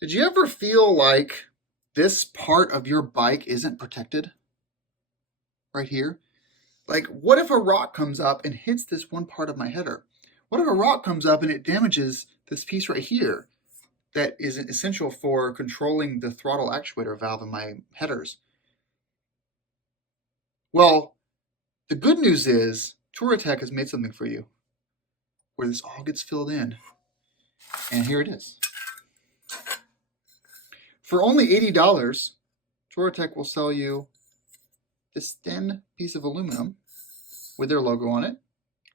Did you ever feel like this part of your bike isn't protected? Right here? Like, what if a rock comes up and hits this one part of my header? What if a rock comes up and it damages this piece right here that is essential for controlling the throttle actuator valve in my headers? Well, the good news is Touratech has made something for you where this all gets filled in. And here it is. For only $80, Touratech will sell you this thin piece of aluminum with their logo on it,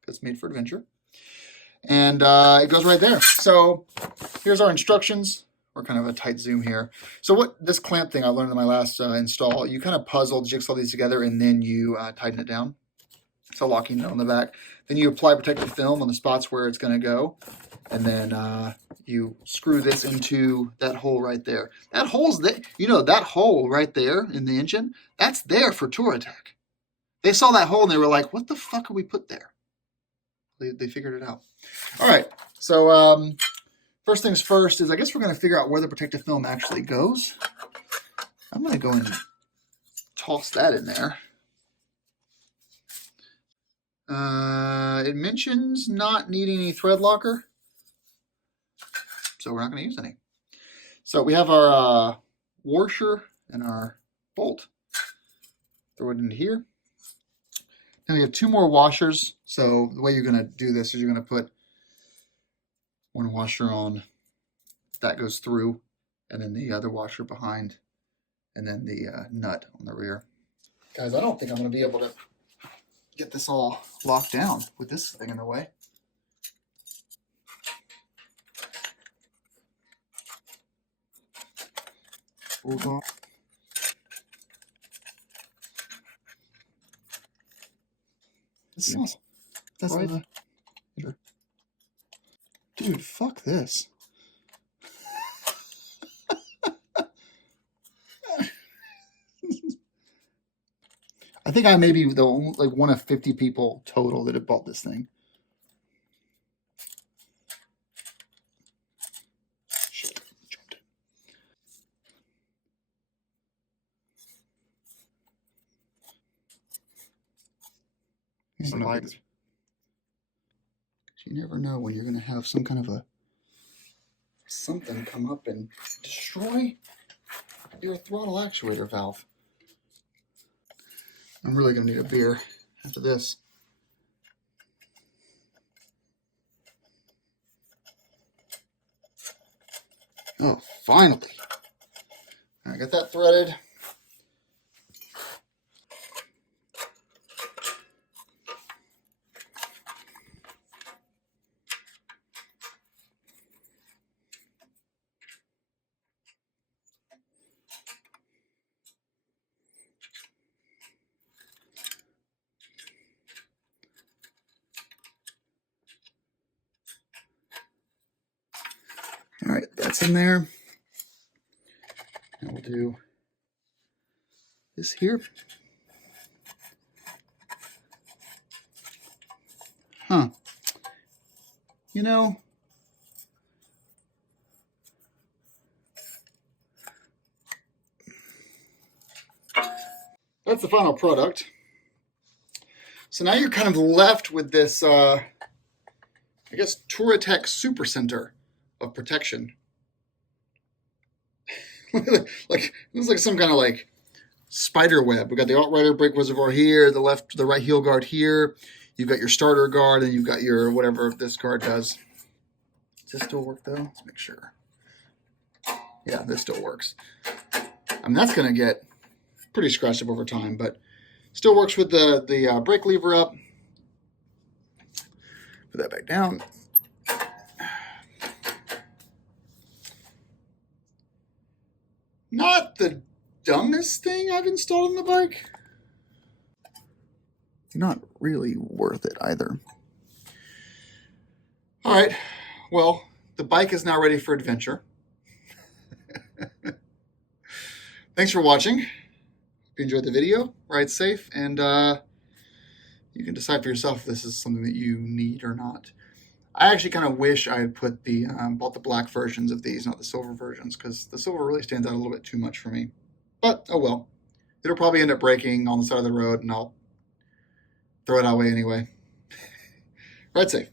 because it's made for adventure. And it goes right there. So here's our instructions. We're kind of a tight zoom here. So what this clamp thing I learned in my last install, you kind of puzzle, jigsaw these together, and then you tighten it down. So locking it on the back. Then you apply protective film on the spots where it's going to go. And then you screw this into that hole right there. That hole's there. You know, that hole right there in the engine, that's there for Touratech. They saw that hole and they were like, what the fuck have we put there? They figured it out. All right, so first things first is I guess we're going to figure out where the protective film actually goes. I'm going to go and toss that in there. It mentions not needing any thread locker, so we're not going to use any. So we have our washer and our bolt. Throw it into here. Then we have two more washers. So the way you're going to do this is you're going to put one washer on, that goes through, and then the other washer behind, and then the nut on the rear. Guys, I don't think I'm going to be able to get this all locked down with this thing in the way. Hold on. This is that's right. Dude, fuck this. I think I may be the only, like one of 50 people total that have bought this thing. Shit, jumped it. You never know when you're going to have some kind of something come up and destroy your throttle actuator valve. I'm really going to need a beer after this. Oh, finally. I got that threaded. All right, that's in there. And we'll do this here. Huh. You know, that's the final product. So now you're kind of left with this, I guess, Touratech Super Center of protection. Like, it looks like some kind of like spider web. We've got the alt-rider brake reservoir here, the right heel guard here. You've got your starter guard, and you've got your whatever this guard does. Does this still work though? Let's make sure. Yeah, this still works. I mean, that's going to get pretty scratched up over time, but still works with the brake lever up. Put that back down. Not the dumbest thing I've installed on the bike. Not really worth it either. All right, well, the bike is now ready for adventure. Thanks for watching. If you enjoyed the video, ride safe, and you can decide for yourself if this is something that you need or not. I actually kind of wish I had put the bought the black versions of these, not the silver versions, because the silver really stands out a little bit too much for me. But oh well. It'll probably end up breaking on the side of the road, and I'll throw it away anyway. Ride safe.